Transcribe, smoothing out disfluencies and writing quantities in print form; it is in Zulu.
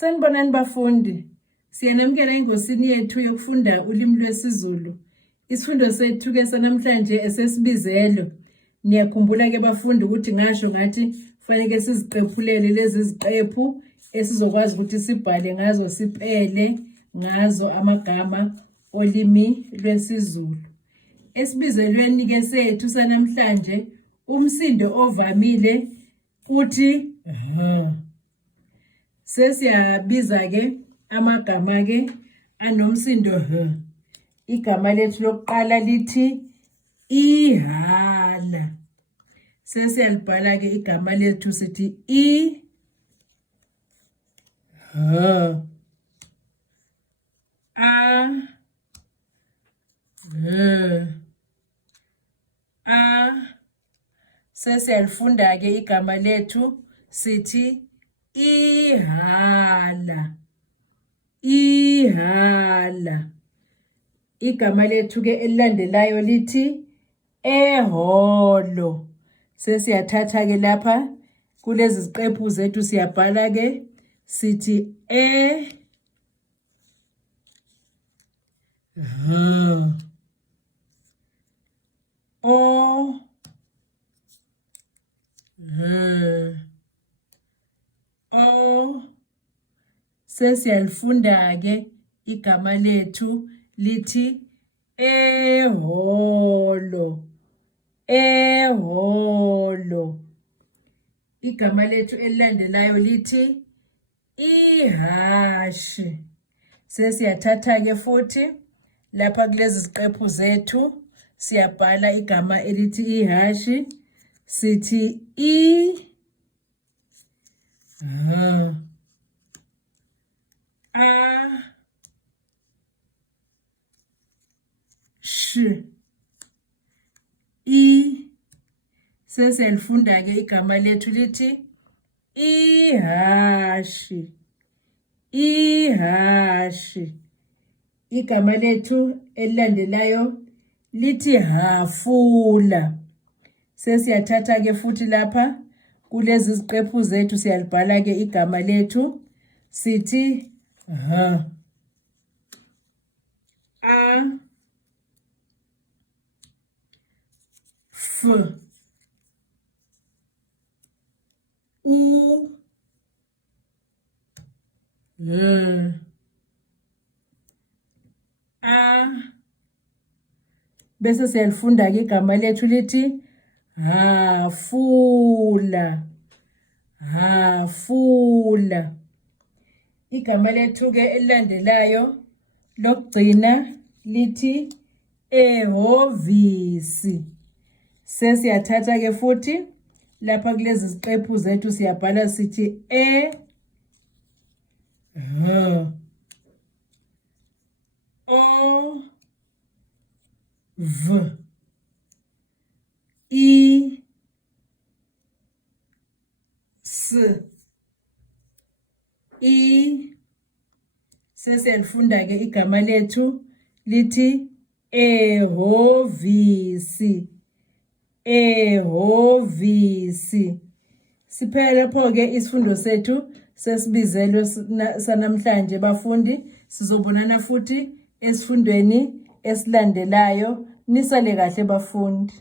Sanibonani bafundi. Siyanamukela engosini yethu yokufunda ulimi lwesiZulu. Isifundo sethu ke sanamhlanje esesibizelo. Niyakhumbula ke bafundi ukuthi ngasho ngathi kufanele siziqephulele lezi ziqephu esizokwazi ukuthi sibhale ngazo sipele ngazo amagama olimi lwesiZulu. Esibizelweni ke sethu sanamhlanje umsindo ovamile uthi ha. Sesiyabiza ke amagama ke anomsindo h. Igama lethu lokuqala lithi ihala. Sesiyalibhala ke igama lethu sithi i ha a sesiyalifunda ke igama lethu sithi ihala. Ihala. Igama lethu ke elilandelayo lithi eholo. Sesiyathatha ke lapha kulezi ziqephu zethu siyabhala ke sithi sesiyalifunda ke igama lethu lithi eholo. Eholo. Igama lethu elilandelayo lithi ihashi. Sesiyathatha ke futhi lapha kulezi ziqephu zethu siyabhala igama elithi ihashi sithi sesiyalifunda ke igama lethu lithi ihashi. Ihashi. Igama lethu elilandelayo lithi hafula. Sesiyathatha ke futhi lapha kulezi ziqephu zethu siyalibhala ke igama lethu sithi bese siyalifunda ke igama lethu lithi hafula. Hafula. Igama lethu ke elilandelayo lokugcina lithi ehhovisi. Sesiyathatha ke futhi lapha kulezi ziqephu zethu siyabhala sithi sesiyalifunda ke igama lethu lithi ehhovisi. Ehhovisi. Siphela lapho ke isifundo sethu sesibizelo sanamhlanje bafundi. Sizobonana futhi esifundweni esilandelayo. Nisale kahle bafundi.